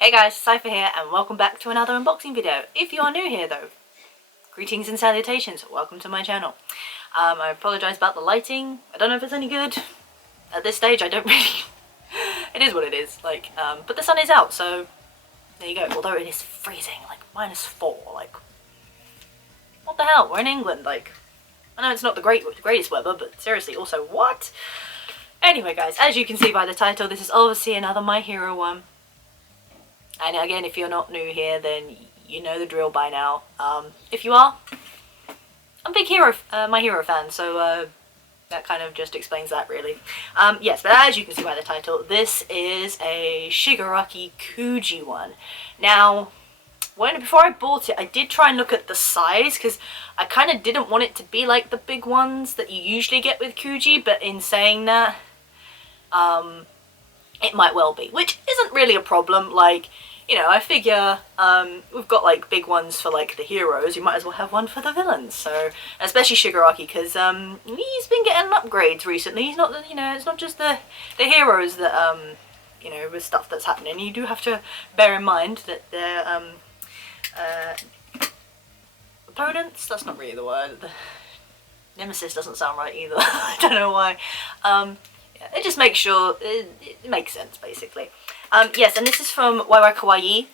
Hey guys, Cypher here and welcome back to another unboxing video. If you are new here though, greetings and salutations, welcome to my channel. I apologise about the lighting, I don't know if it's any good. At this stage I don't really, it is what it is, but the sun is out, so there you go. Although it is freezing, like -4, like, what the hell, we're in England, like, I know it's not the greatest weather, but seriously, also what? Anyway guys, as you can see by the title, this is obviously another My Hero one. And again, if you're not new here, then you know the drill by now. If you are, I'm a big My Hero fan, so that kind of just explains that, really. Yes, but as you can see by the title, this is a Shigaraki Kuji one. Now, before I bought it, I did try and look at the size, because I kind of didn't want it to be like the big ones that you usually get with Kuji, but in saying that, it might well be, which isn't really a problem. Like, you know, I figure we've got like big ones for like the heroes, you might as well have one for the villains. So especially Shigaraki, because he's been getting upgrades recently. He's not, you know, it's not just the heroes that you know, with stuff that's happening. You do have to bear in mind that their opponents, that's not really the word, nemesis doesn't sound right either. I don't know why. It just makes sure it makes sense, basically. Yes, and this is from YY Kawaii,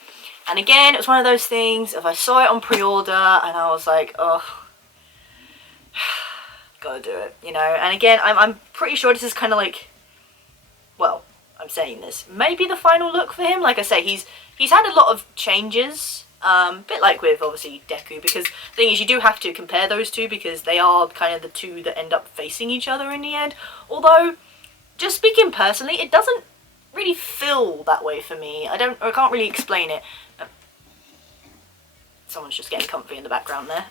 and again, it was one of those things, if I saw it on pre-order and I was like, oh, gotta do it, you know. And again, I'm pretty sure this is kind of like, well, I'm saying this, maybe the final look for him. Like I say, he's had a lot of changes, a bit like with obviously Deku, because the thing is, you do have to compare those two because they are kind of the two that end up facing each other in the end. Although, just speaking personally, it doesn't really feel that way for me. I can't really explain it. Someone's just getting comfy in the background there.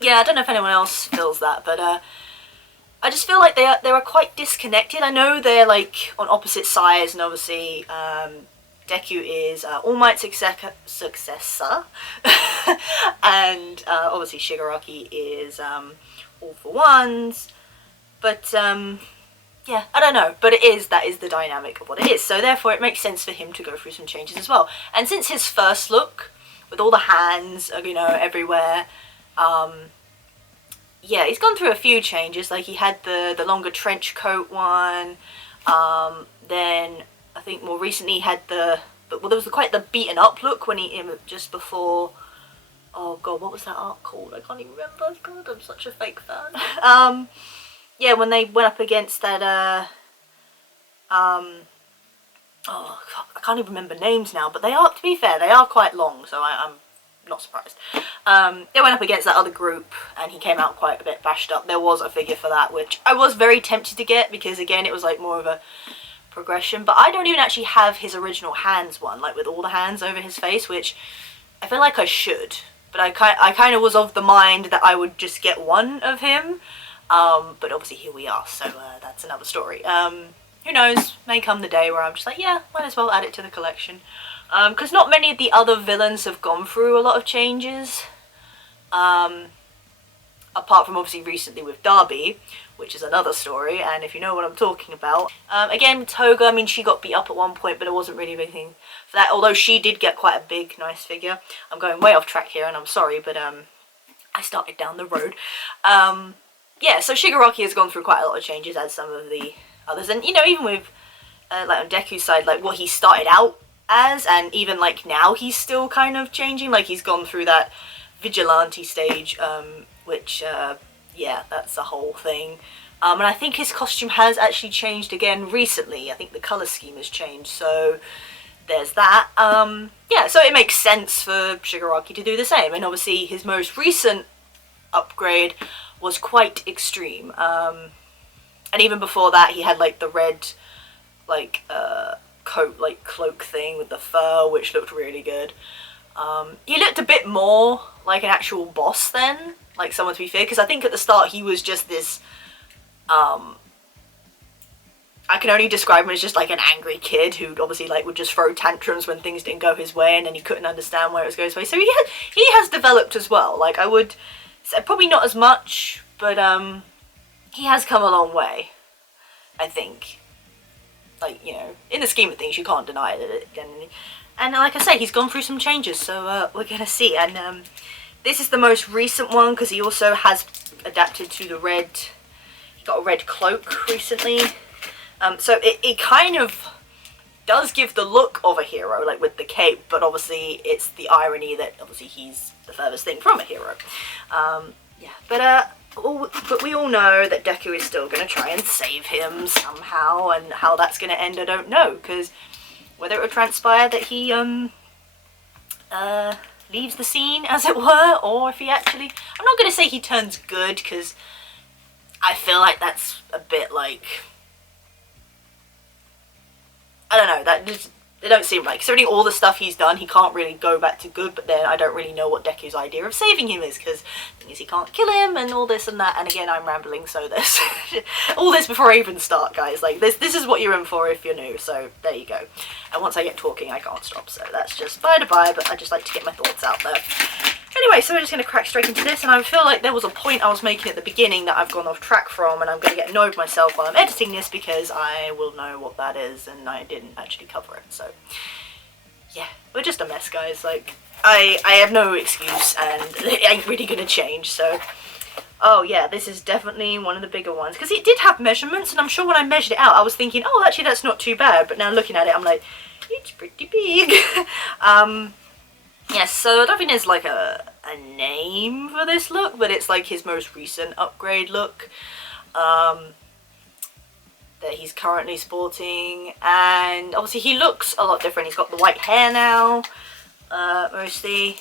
Yeah, I don't know if anyone else feels that, but I just feel like they are quite disconnected. I know they're like on opposite sides, and obviously Deku is All Might's successor, and obviously Shigaraki is All for One's, but yeah, I don't know, but that is the dynamic of what it is, so therefore it makes sense for him to go through some changes as well. And since his first look, with all the hands, you know, everywhere, yeah, he's gone through a few changes. Like, he had the longer trench coat one, then I think more recently he had well, there was quite the beaten up look when just before, oh god, what was that art called? I can't even remember. God, I'm such a fake fan. Yeah, when they went up against that, oh, God, I can't even remember names now, but they are, to be fair, they are quite long, so I'm not surprised. They went up against that other group, and he came out quite a bit bashed up. There was a figure for that, which I was very tempted to get, because again, it was like more of a progression, but I don't even actually have his original hands one, like with all the hands over his face, which I feel like I should, but I kind of was of the mind that I would just get one of him. But obviously here we are, so that's another story. Who knows, may come the day where I'm just like, yeah, might as well add it to the collection. Because not many of the other villains have gone through a lot of changes. Apart from obviously recently with Darby, which is another story, and if you know what I'm talking about. Again, Toga, I mean, she got beat up at one point, but it wasn't really anything for that, although she did get quite a big, nice figure. I'm going way off track here, and I'm sorry, but I started down the road. Yeah, so Shigaraki has gone through quite a lot of changes, as some of the others, and you know, even with like on Deku's side, like what he started out as, and even like now he's still kind of changing. Like, he's gone through that vigilante stage, which yeah, that's the whole thing. And I think his costume has actually changed again recently. I think the color scheme has changed, so there's that. Yeah, so it makes sense for Shigaraki to do the same, and obviously his most recent upgrade was quite extreme, and even before that he had like the red like coat, like cloak thing with the fur, which looked really good. He looked a bit more like an actual boss then, like someone, to be fair, because I think at the start he was just this I can only describe him as just like an angry kid who obviously like would just throw tantrums when things didn't go his way, and then he couldn't understand where it was going his way. So he has developed as well. Like, I would say probably not as much, but he has come a long way, I think. like, you know, in the scheme of things, you can't deny it. And like I say, he's gone through some changes, so we're gonna see. And this is the most recent one because he also has adapted to the red. He got a red cloak recently, so it kind of does give the look of a hero, like with the cape, but obviously it's the irony that obviously he's the furthest thing from a hero. Yeah, but we all know that Deku is still going to try and save him somehow, and how that's going to end I don't know, because whether it would transpire that he leaves the scene, as it were, or if he actually, I'm not going to say he turns good, because I feel like that's a bit like, I don't know, that just, it don't seem like, considering all the stuff he's done, he can't really go back to good, but then I don't really know what Deku's idea of saving him is, because the thing is he can't kill him, and all this and that, and again, I'm rambling, so this, all this before I even start, guys, like, this is what you're in for if you're new, so there you go. And once I get talking, I can't stop, so that's just by the by, but I just like to get my thoughts out there. Anyway, so we're just going to crack straight into this, and I feel like there was a point I was making at the beginning that I've gone off track from, and I'm going to get annoyed with myself while I'm editing this because I will know what that is, and I didn't actually cover it, so yeah, we're just a mess, guys. Like, I have no excuse, and it ain't really going to change, so oh yeah, this is definitely one of the bigger ones, because it did have measurements, and I'm sure when I measured it out, I was thinking, oh, actually that's not too bad, but now looking at it, I'm like, it's pretty big. Yes, so I don't think there's like a name for this look, but it's like his most recent upgrade look that he's currently sporting, and obviously he looks a lot different. He's got the white hair now, mostly.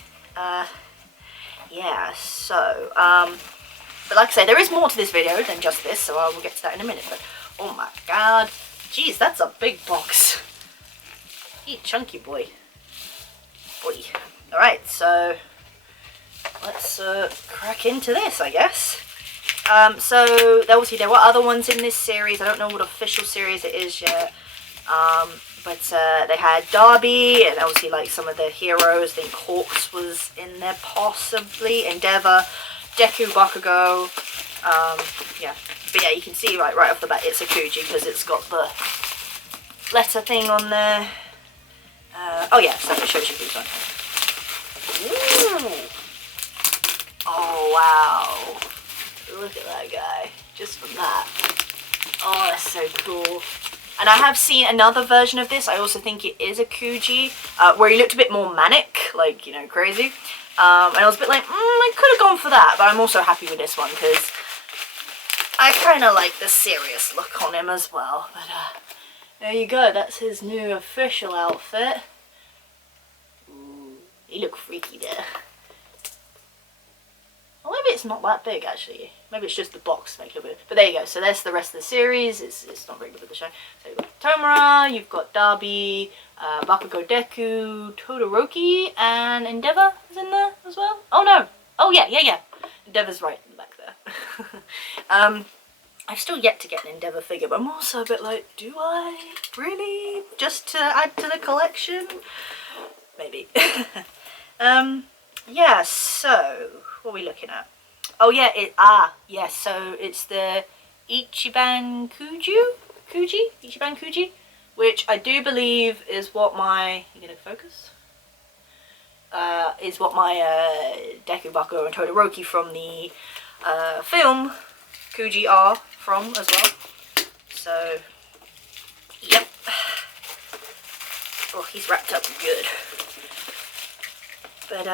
Yeah, so, but like I say, there is more to this video than just this, so I will get to that in a minute, but oh my god, jeez, that's a big box. Eat chunky boy. Boy. Alright, so let's crack into this, I guess. So obviously there were other ones in this series. I don't know what official series it is yet. But they had Darby, and obviously like some of the heroes. I think Hawks was in there possibly. Endeavor, Deku, Bakugo. Yeah, but yeah, you can see right off the bat it's a Kuji because it's got the letter thing on there. Oh yeah, so it shows you who's on. Ooh. Oh wow, look at that guy, just from that. Oh, that's so cool. And I have seen another version of this, I also think it is a Kuji, where he looked a bit more manic, like, you know, crazy. And I was a bit like, I could have gone for that, but I'm also happy with this one, because I kind of like the serious look on him as well. But there you go, that's his new official outfit. He looked freaky there. Or maybe it's not that big actually. Maybe it's just the box make it a bit. But there you go. So that's the rest of the series. It's not very good with the show. So you've got Tomura, you've got Darby, Bakugo, Deku, Todoroki, and Endeavor is in there as well. Oh no. Oh yeah. Endeavor's right back there. I've still yet to get an Endeavor figure, but I'm also a bit like, do I really? Just to add to the collection? Maybe. Yeah, so what are we looking at? Oh yeah, yes, so it's the Ichiban Kuji, which I do believe is what my, you gonna focus? Is what my Deku, Bakugo and Todoroki from the film Kuji are from as well. So, yep. Oh, he's wrapped up good. But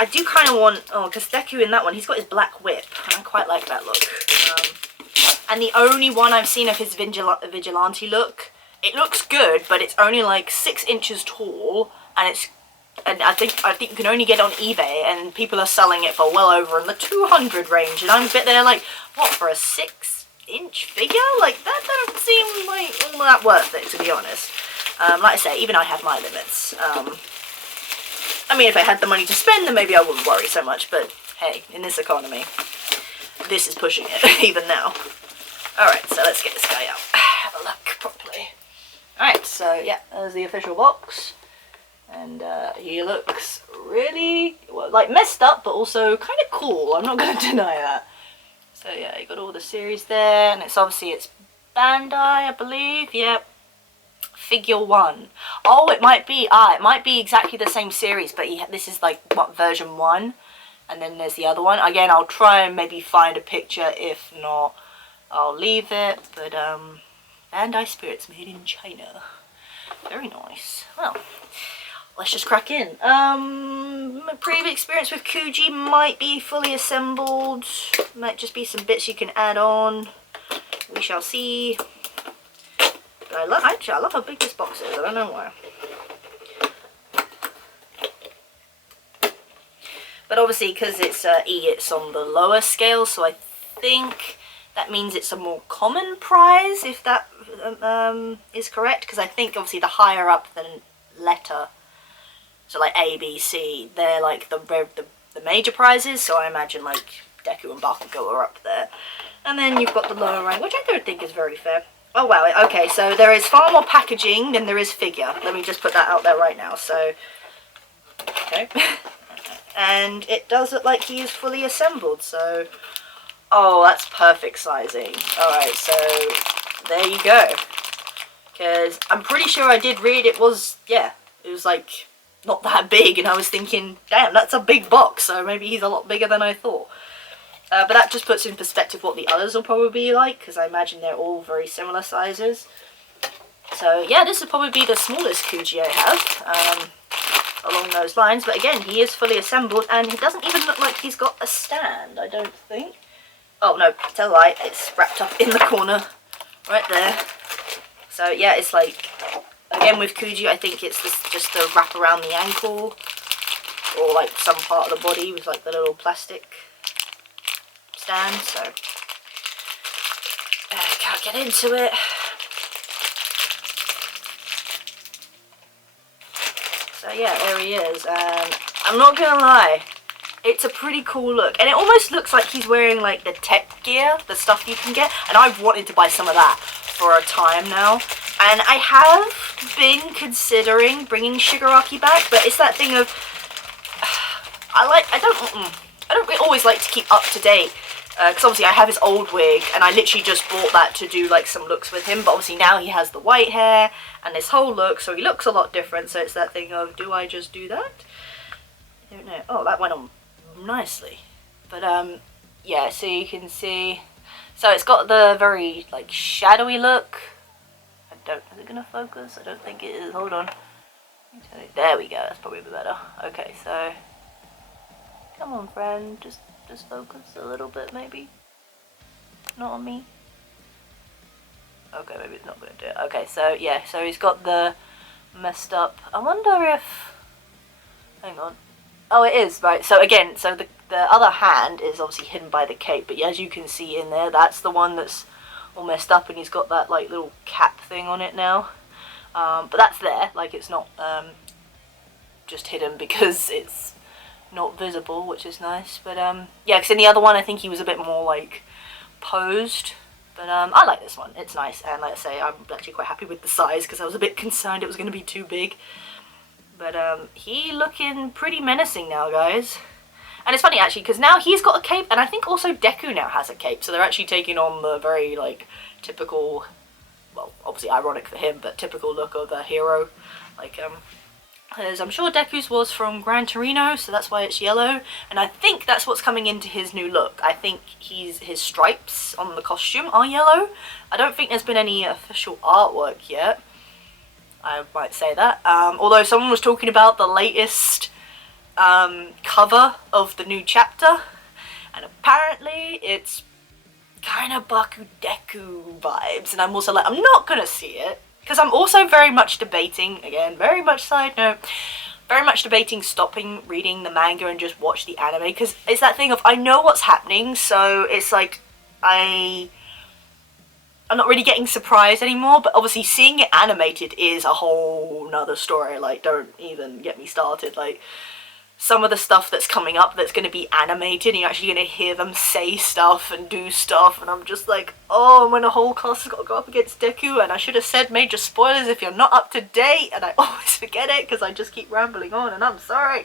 I do kind of want, because Deku in that one, he's got his black whip, and I quite like that look. And the only one I've seen of his vigilante look, it looks good, but it's only like 6 inches tall, and I think you can only get on eBay, and people are selling it for well over in the 200 range, and I'm a bit there like, what, for a 6-inch figure? Like, that doesn't seem like all that worth it, to be honest. Like I say, even I have my limits. I mean, if I had the money to spend, then maybe I wouldn't worry so much, but hey, in this economy, this is pushing it, even now. Alright, so let's get this guy out. Have a look properly. Alright, so yeah, there's the official box. And he looks really, well, like messed up, but also kind of cool. I'm not going to deny that. So yeah, you got all the series there, and it's obviously, it's Bandai, I believe. Yep. Figure 1. Oh, it might be, it might be exactly the same series, but this is like, what, version 1? And then there's the other one. Again, I'll try and maybe find a picture. If not, I'll leave it. But, Bandai Spirits made in China. Very nice. Well, let's just crack in. My previous experience with Kuji might be fully assembled. Might just be some bits you can add on. We shall see. But I love how big this box is. I don't know why. But obviously, because it's E, it's on the lower scale, so I think that means it's a more common prize, if that is correct. Because I think, obviously, the higher up the letter, so like A, B, C, they're like the major prizes, so I imagine like Deku and Bakugo are up there. And then you've got the lower rank, which I don't think is very fair. Oh wow, okay, so there is far more packaging than there is figure. Let me just put that out there right now, so... Okay. And it does look like he is fully assembled, so... Oh, that's perfect sizing. Alright, so there you go. Because I'm pretty sure I did read it was, yeah, it was like not that big, and I was thinking, damn, that's a big box, so maybe he's a lot bigger than I thought. But that just puts in perspective what the others will probably be like, because I imagine they're all very similar sizes. So yeah, this would probably be the smallest Kuji I have, along those lines. But again, he is fully assembled, and it doesn't even look like he's got a stand, I don't think. Oh no, tell a lie, it's wrapped up in the corner, right there. So yeah, it's like, again with Kuji, I think it's just the wrap around the ankle, or like some part of the body with like the little plastic stand, so can't get into it. So yeah, there he is, and I'm not gonna lie, it's a pretty cool look, and it almost looks like he's wearing like the tech gear, the stuff you can get, and I've wanted to buy some of that for a time now, and I have been considering bringing Shigaraki back, but it's that thing of I don't always like to keep up to date. Because obviously I have his old wig, and I literally just bought that to do like some looks with him, but obviously now he has the white hair and this whole look, so he looks a lot different, so it's that thing of, do I just do that? I don't know. Oh, that went on nicely. But yeah, so you can see, so it's got the very like shadowy look. Is it gonna focus? I don't think it is. Hold on. There we go, that's probably a bit better. Okay, so come on friend, just focus a little bit, maybe. Not on me. Okay, maybe it's not going to do it. Okay, so yeah, so he's got the messed up. I wonder if... Hang on. Oh, it is, right. So again, so the other hand is obviously hidden by the cape, but as you can see in there, that's the one that's all messed up, and he's got that like little cap thing on it now. But that's there, like it's not just hidden because it's not visible, which is nice. But yeah, because in the other one I think he was a bit more like posed, but I like this one, it's nice, and like I say, I'm actually quite happy with the size because I was a bit concerned it was going to be too big. But he looking pretty menacing now, guys. And it's funny actually because now he's got a cape, and I think also Deku now has a cape, so they're actually taking on the very like typical, well obviously ironic for him, but typical look of a hero, like because I'm sure Deku's was from Gran Torino, so that's why it's yellow, and I think that's what's coming into his new look. I think his stripes on the costume are yellow. I don't think there's been any official artwork yet, I might say that, although someone was talking about the latest cover of the new chapter, and apparently it's kind of Baku Deku vibes, and I'm also like, I'm not gonna see it. Because I'm also very much debating, again, very much side note, very much debating stopping reading the manga and just watch the anime. Because it's that thing of, I know what's happening, so it's like, I'm not really getting surprised anymore. But obviously seeing it animated is a whole nother story. Like, don't even get me started. Like, some of the stuff that's coming up that's going to be animated, and you're actually going to hear them say stuff and do stuff, and I'm just like, oh, when a whole cast has got to go up against Deku, and I should have said major spoilers if you're not up to date, and I always forget it because I just keep rambling on, and I'm sorry.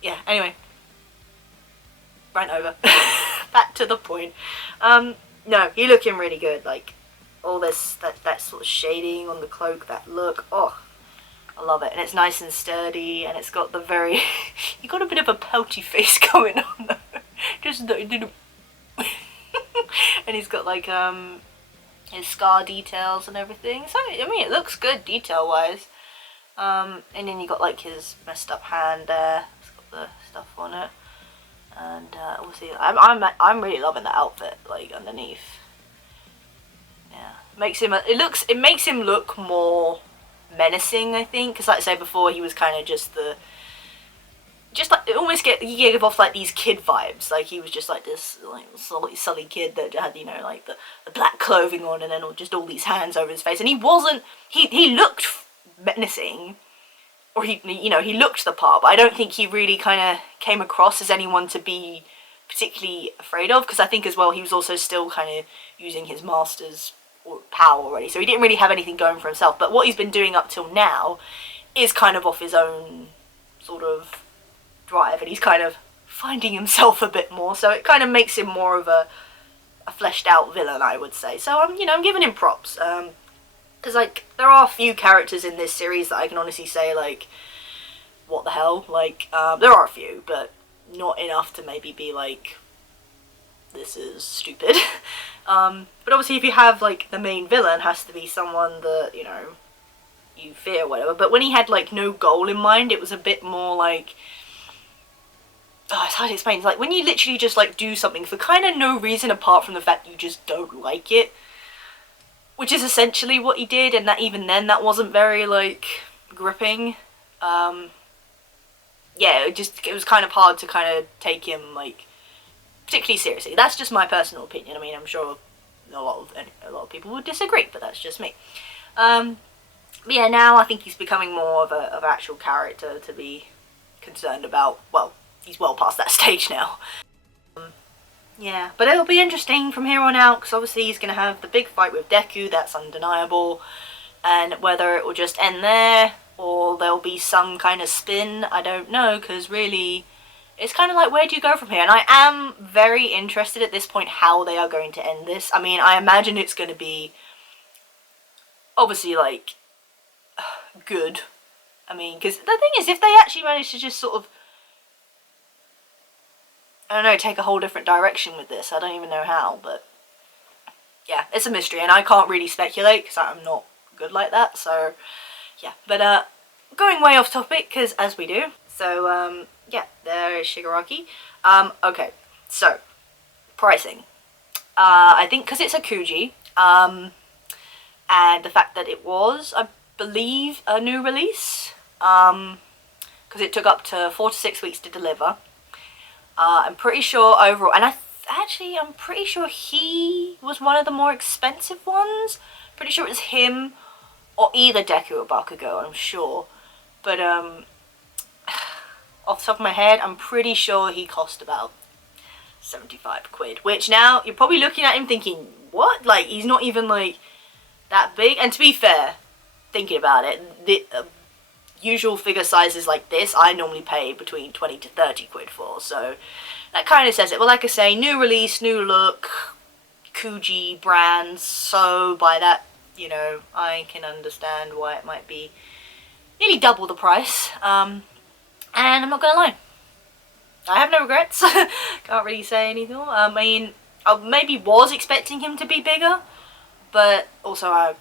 Yeah, anyway. Rant over. Back to the point. No, you're looking really good, like, all this, that sort of shading on the cloak, that look, oh, I love it. And it's nice and sturdy, and it's got the very, you got a bit of a pouty face going on though. Just and he's got like his scar details and everything. So I mean, it looks good detail wise. And then you got like his messed up hand there. It's got the stuff on it. And obviously, I'm really loving the outfit, like underneath. Yeah, makes him. It makes him look more menacing, I think, because like I said before, he was kind of just like you give off like these kid vibes. Like he was just like this like sully kid that had, you know, like the black clothing on, and then just all these hands over his face. And he wasn't. He looked menacing. Or he looked the part, but I don't think he really kind of came across as anyone to be particularly afraid of, because I think as well he was also still kind of using his master's power already, so he didn't really have anything going for himself. But what he's been doing up till now is kind of off his own sort of drive, and he's kind of finding himself a bit more, so it kind of makes him more of a fleshed out villain, I would say. So I'm giving him props. Because, like, there are a few characters in this series that I can honestly say, like, what the hell? Like, there are a few, but not enough to maybe be like, this is stupid. But obviously if you have, like, the main villain has to be someone that, you know, you fear or whatever. But when he had, like, no goal in mind, it was a bit more like, oh, it's hard to explain. It's like when you literally just, like, do something for kind of no reason apart from the fact you just don't like it. Which is essentially what he did, and that even then, that wasn't very, like, gripping. Yeah, it was kind of hard to kind of take him, like, particularly seriously. That's just my personal opinion. I mean, I'm sure a lot of people would disagree, but that's just me. But yeah, now I think he's becoming more of an actual character to be concerned about. Well, he's well past that stage now. Yeah, but it'll be interesting from here on out, because obviously he's going to have the big fight with Deku, that's undeniable, and whether it will just end there, or there'll be some kind of spin, I don't know, because really, it's kind of like, where do you go from here? And I am very interested at this point how they are going to end this. I mean, I imagine it's going to be, obviously, like, good. I mean, because the thing is, if they actually manage to just sort of, I don't know, take a whole different direction with this. I don't even know how, but yeah, it's a mystery, and I can't really speculate because I'm not good like that, so yeah. But going way off topic, because as we do, so yeah, there is Shigaraki. Okay, so pricing. I think because it's a Kuji, and the fact that it was, I believe, a new release, because it took up to 4 to 6 weeks to deliver. I'm pretty sure overall, and I'm pretty sure he was one of the more expensive ones. Pretty sure it was him, or either Deku or Bakugo, I'm sure. But, off the top of my head, I'm pretty sure he cost about 75 quid. Which now, you're probably looking at him thinking, what? Like, he's not even, like, that big. And to be fair, thinking about it, the usual figure sizes like this, I normally pay between 20 to 30 quid for, so that kind of says it. But like I say, new release, new look, Kuji brands, so by that, you know, I can understand why it might be nearly double the price, and I'm not gonna lie, I have no regrets. Can't really say anything more. I mean, I maybe was expecting him to be bigger, but also I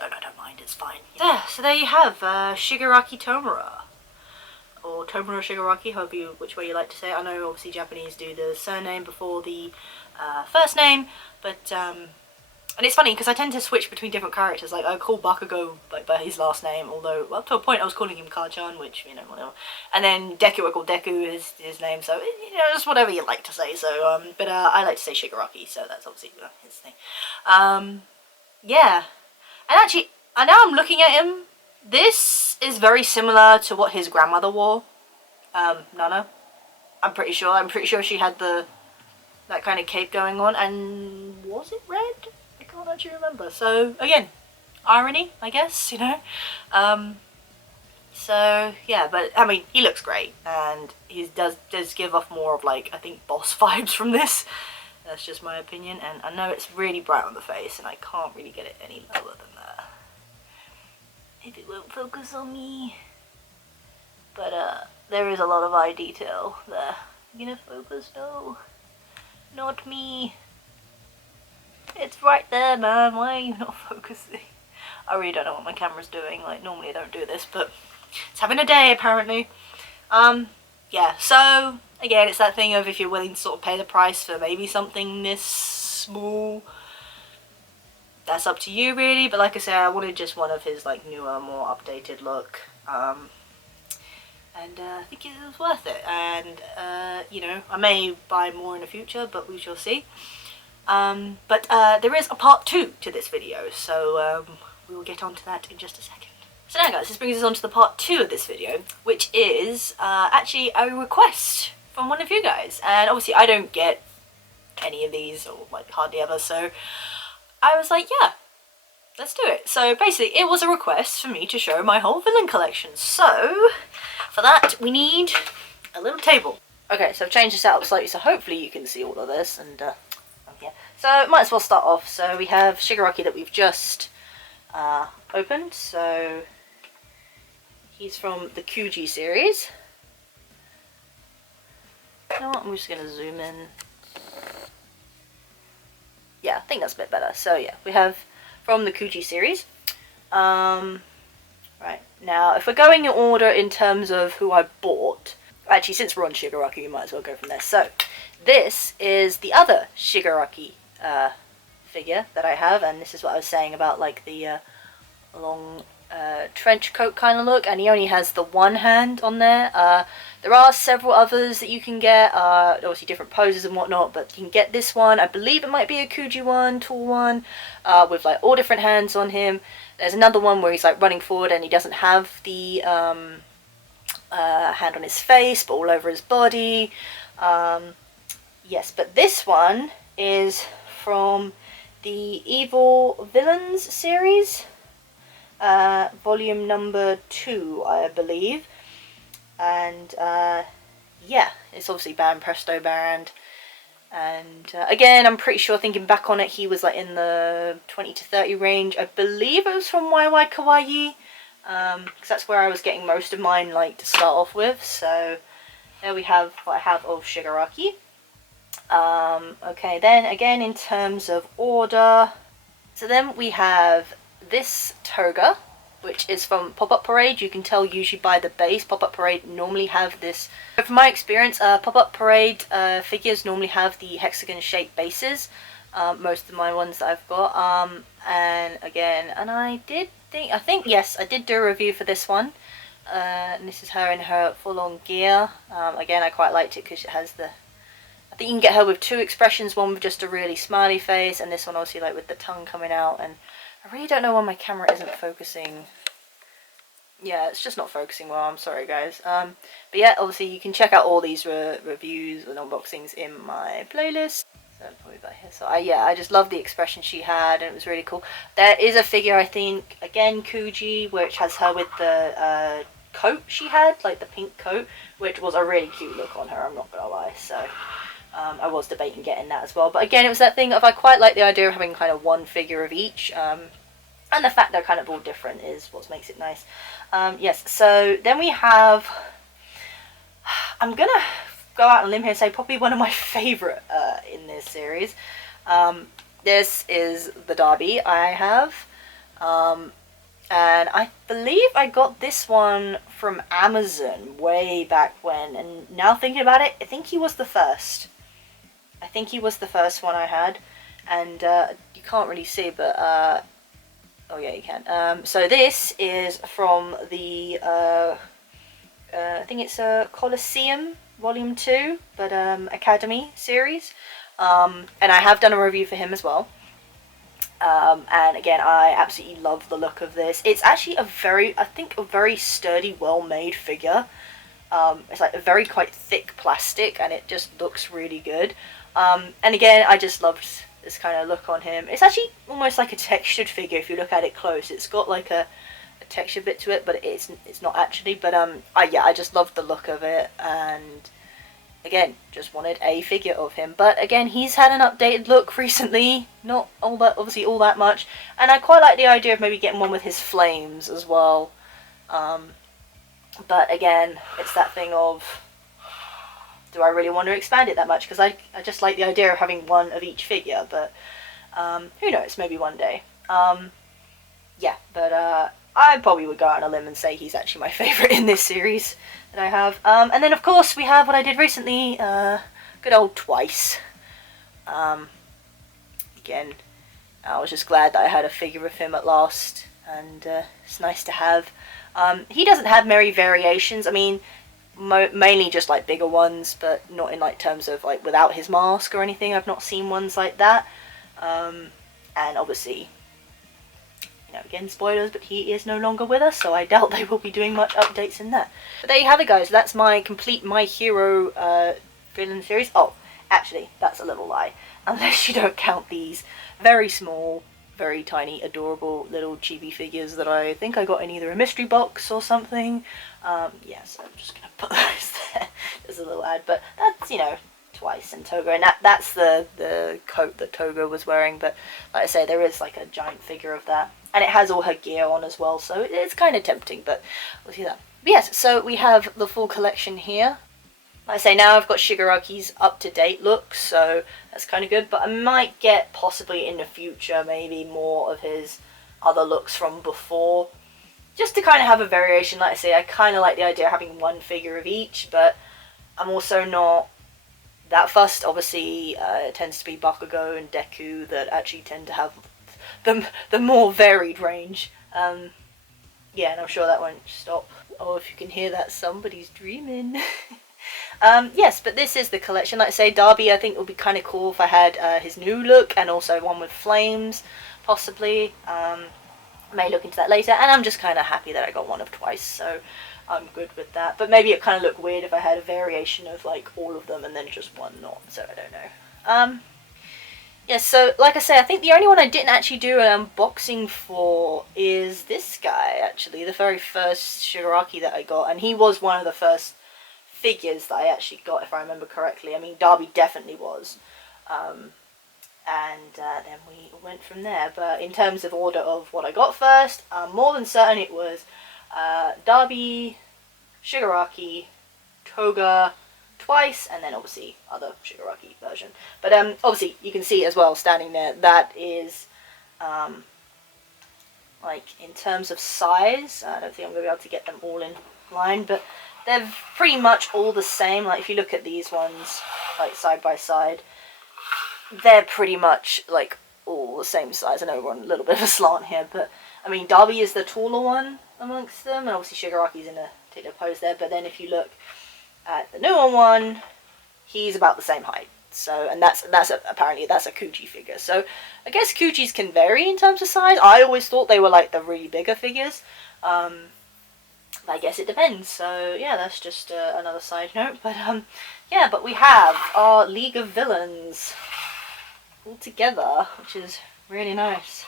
don't mind, it's fine. Yeah, so there you have Shigaraki Tomura, or Tomura Shigaraki, which way you like to say it. I know obviously Japanese do the surname before the first name, but and it's funny because I tend to switch between different characters. Like I call Bakugo like by his last name, although well, to a point I was calling him Karchan, which, you know, whatever. And then Deku, I call Deku his name, so you know, just whatever you like to say. So but I like to say Shigaraki, so that's obviously his thing. Yeah. And actually, now I'm looking at him, this is very similar to what his grandmother wore, Nana. I'm pretty sure she had that kind of cape going on, and was it red? I can't actually remember. So, again, irony, I guess, you know. So, yeah, but, I mean, he looks great, and he does give off more of, like, I think, boss vibes from this. That's just my opinion, and I know it's really bright on the face, and I can't really get it any lower than that. If it won't focus on me. But, there is a lot of eye detail there. You gonna focus? No. Not me. It's right there, man. Why are you not focusing? I really don't know what my camera's doing. Like, normally I don't do this, but it's having a day, apparently. Yeah, so, again, it's that thing of if you're willing to sort of pay the price for maybe something this small, that's up to you, really. But like I said, I wanted just one of his, like, newer, more updated look. And I think it was worth it. And, you know, I may buy more in the future, but we shall see. But there is a part 2 to this video, so we will get onto that in just a second. So now guys, this brings us on to the part 2 of this video, which is actually a request from one of you guys. And obviously I don't get any of these, or like hardly ever, so I was like, yeah, let's do it. So basically it was a request for me to show my whole villain collection. So for that we need a little table. Okay, so I've changed this out slightly so hopefully you can see all of this, and yeah. So might as well start off. So we have Shigaraki that we've just opened. So he's from the Kuji series. You know what, I'm just going to zoom in. Yeah, I think that's a bit better. So yeah, we have from the Kuji series. Right, now if we're going in order in terms of who I bought, actually since we're on Shigaraki, we might as well go from there. So this is the other Shigaraki figure that I have, and this is what I was saying about like the long trench coat kind of look, and he only has the one hand on there. There are several others that you can get, obviously different poses and whatnot, but you can get this one. I believe it might be a Kuji one, tall one, with like all different hands on him. There's another one where he's like running forward and he doesn't have the hand on his face, but all over his body. Yes, but this one is from the Evil Villains series. Volume number 2, I believe, and yeah, it's obviously banned, presto banned, and again, I'm pretty sure, thinking back on it, he was like in the 20 to 30 range. I believe it was from YY Kawaii, because that's where I was getting most of mine, like, to start off with. So there we have what I have of Shigaraki. Okay, then again in terms of order, so then we have this toga, which is from Pop-Up Parade. You can tell usually by the base, Pop-Up Parade normally have this. From my experience, Pop-Up Parade figures normally have the hexagon shaped bases, most of my ones that I've got, and again, and I think yes, I did do a review for this one, and this is her in her full-on gear. Again, I quite liked it because it has the, I think you can get her with 2 expressions, one with just a really smiley face, and this one obviously like with the tongue coming out. And I really don't know why my camera isn't focusing. Yeah, it's just not focusing well, I'm sorry guys. But yeah, obviously you can check out all these reviews and unboxings in my playlist. So probably about here. So yeah, I just love the expression she had, and it was really cool. There is a figure, I think, again Kuji, which has her with the coat she had, like the pink coat, which was a really cute look on her, I'm not gonna lie. So I was debating getting that as well, but again, it was that thing of I quite like the idea of having kind of one figure of each, and the fact they're kind of all different is what makes it nice. Yes, so then we have, I'm gonna go out on a limb here and say probably one of my favourite in this series. This is the Derby I have, and I believe I got this one from Amazon way back when, and now thinking about it, I think he was the first. I think he was the first one I had, and you can't really see, but oh yeah, you can. So this is from the I think it's a Colosseum Volume 2, but Academy series, and I have done a review for him as well. And again, I absolutely love the look of this. It's actually a very, I think, a very sturdy, well-made figure. It's like a very quite thick plastic, and it just looks really good. And again, I just loved this kind of look on him. It's actually almost like a textured figure if you look at it close. It's got like a texture bit to it, but it's not actually. But yeah, I just loved the look of it, and again, just wanted a figure of him. But again, he's had an updated look recently, not all that, obviously all that much, and I quite like the idea of maybe getting one with his flames as well. But again, it's that thing of, do I really want to expand it that much? Because I just like the idea of having one of each figure, but who knows, maybe one day. Yeah, but I probably would go out on a limb and say he's actually my favourite in this series that I have. And then of course we have what I did recently, good old Twice. Again, I was just glad that I had a figure of him at last, and it's nice to have. He doesn't have many variations, I mean, mainly just like bigger ones, but not in like terms of like without his mask or anything. I've not seen ones like that. And obviously, you know, again, spoilers, but he is no longer with us, so I doubt they will be doing much updates in that. But there you have it, guys. That's my complete My Hero villain series. Oh, actually, that's a little lie. Unless you don't count these very small, very tiny, adorable little chibi figures that I think I got in either a mystery box or something. Yeah, so I'm just gonna put those there. There's a little ad, but that's, you know, Twice and Toga, and that's the coat that Toga was wearing. But like I say, there is like a giant figure of that, and it has all her gear on as well, so it's kind of tempting, but we'll see that. But yes, so we have the full collection here. Like I say, now I've got Shigaraki's up-to-date look, so that's kind of good, but I might get, possibly in the future, maybe more of his other looks from before, just to kind of have a variation. Like I say, I kind of like the idea of having one figure of each, but I'm also not that fussed. Obviously, it tends to be Bakugo and Deku that actually tend to have the more varied range. Yeah, and I'm sure that won't stop. Oh, if you can hear that, somebody's dreaming. Yes, but this is the collection. Like I say, Darby, I think it would be kind of cool if I had his new look, and also one with flames, possibly. May look into that later, and I'm just kind of happy that I got one of Twice, so I'm good with that. But maybe it kind of looked weird if I had a variation of like all of them and then just one not, so I don't know. Yeah, so like I say, I think the only one I didn't actually do an unboxing for is this guy, actually, the very first Shigaraki that I got, and he was one of the first figures that I actually got, if I remember correctly. I mean, Darby definitely was. And then we went from there. But in terms of order of what I got first, I'm more than certain it was Darby, Shigaraki, Toga, Twice, and then obviously other Shigaraki version. But obviously you can see as well, standing there, that is like in terms of size, I don't think I'm going to be able to get them all in line, but they're pretty much all the same. Like if you look at these ones like side by side, they're pretty much like all the same size. I know we're on a little bit of a slant here, but I mean, Darby is the taller one amongst them, and obviously Shigaraki's in a particular pose there. But then if you look at the newer one, he's about the same height. So, and apparently that's a Kuji figure. So I guess Kujis can vary in terms of size. I always thought they were like the really bigger figures. I guess it depends. So yeah, that's just another side note. But yeah, but we have our League of Villains all together, which is really nice.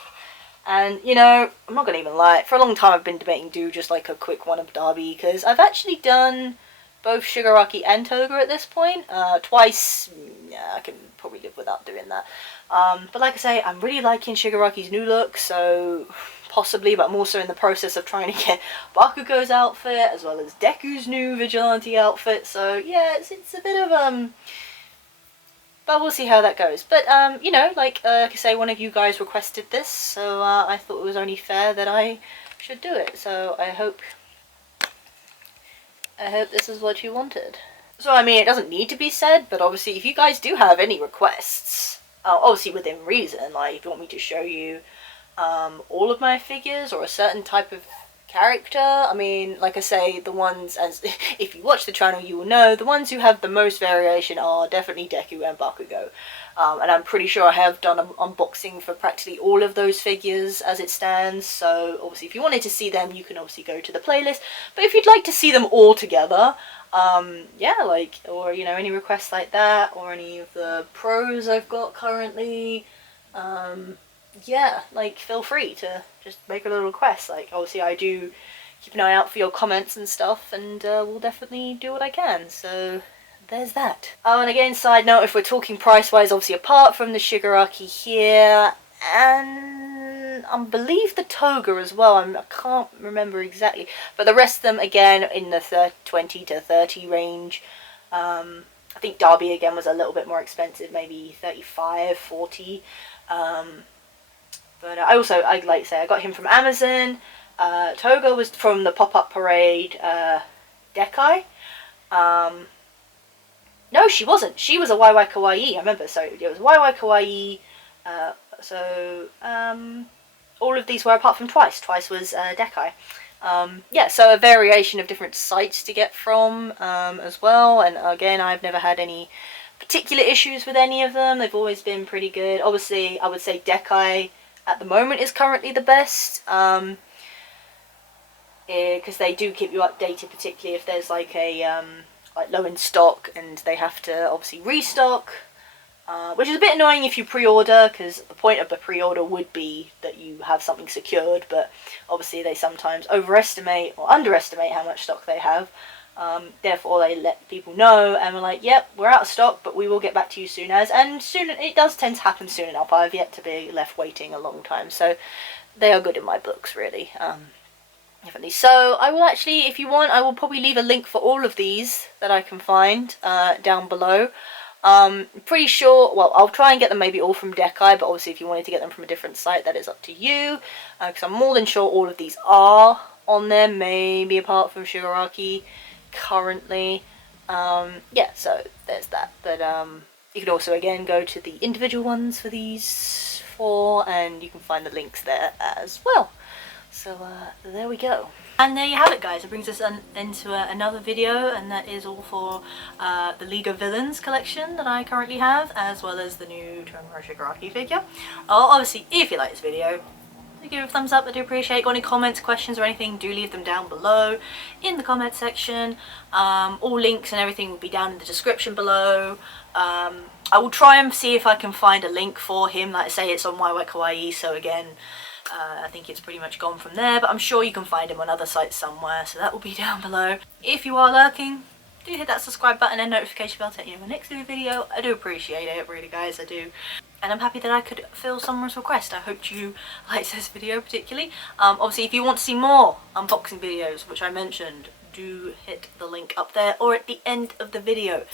And, you know, I'm not going to even lie, for a long time I've been debating do just like a quick one of Darby, because I've actually done both Shigaraki and Toga at this point. Twice, yeah, I can probably live without doing that. But like I say, I'm really liking Shigaraki's new look, so possibly, but I'm also in the process of trying to get Bakugo's outfit, as well as Deku's new Vigilante outfit, so yeah, it's a bit of, but we'll see how that goes. But, you know, like I say, one of you guys requested this, so I thought it was only fair that I should do it. So I hope this is what you wanted. So, I mean, it doesn't need to be said, but obviously if you guys do have any requests, obviously within reason, like if you want me to show you all of my figures or a certain type of character, I mean, like I say, the ones, as if you watch the channel you will know, the ones who have the most variation are definitely Deku and Bakugo. And I'm pretty sure I have done an unboxing for practically all of those figures as it stands, so obviously if you wanted to see them, you can obviously go to the playlist. But if you'd like to see them all together, yeah, like, or, you know, any requests like that, or any of the pros I've got currently, yeah, like, feel free to just make a little request. Like, obviously I do keep an eye out for your comments and stuff, and we'll definitely do what I can. So there's that. Oh, and again, side note, if we're talking price-wise, obviously apart from the Shigaraki here, and I believe the Toga as well, I can't remember exactly, but the rest of them, again, in the 20 to 30 range. I think Derby, again, was a little bit more expensive, maybe 35, 40. But I like to say, I got him from Amazon. Toga was from the Pop-Up Parade Dekai. No, she wasn't. She was a YY Kawaii, I remember. So it was YY Kawaii. All of these were apart from Twice. Twice was Dekai. Yeah, so a variation of different sites to get from as well. And again, I've never had any particular issues with any of them. They've always been pretty good. Obviously, I would say Dekai at the moment is currently the best. Because they do keep you updated, particularly if there's like a like low in stock and they have to obviously restock, which is a bit annoying if you pre-order, because the point of the pre-order would be that you have something secured, but obviously they sometimes overestimate or underestimate how much stock they have. Therefore they let people know and we're like, yep, we're out of stock, but we will get back to you soon as, and soon it does tend to happen soon enough. I've yet to be left waiting a long time, so they are good in my books, really. Definitely. So I will actually, if you want, I will probably leave a link for all of these that I can find down below. Pretty sure, well, I'll try and get them maybe all from Dekai, but obviously if you wanted to get them from a different site, that is up to you, because I'm more than sure all of these are on there, maybe apart from Shigaraki currently. Yeah, so there's that. But you can also again go to the individual ones for these four, and you can find the links there as well. So there we go. And there you have it, guys. It brings us into another video, and that is all for the League of Villains collection that I currently have, as well as the new Tomura Shigaraki figure. Obviously, if you like this video, do give it a thumbs up. I do appreciate it. Got any comments, questions or anything, do leave them down below in the comment section. All links and everything will be down in the description below. I will try and see if I can find a link for him. Like I say, it's on YY Kawaii, so again, I think it's pretty much gone from there, but I'm sure you can find him on other sites somewhere, so that will be down below. If you are lurking, do hit that subscribe button and notification bell to let you know my next new video. I do appreciate it, really, guys, I do. And I'm happy that I could fill someone's request. I hope you liked this video particularly. Obviously, if you want to see more unboxing videos, which I mentioned, do hit the link up there or at the end of the video.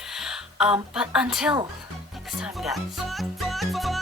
But until next time, guys.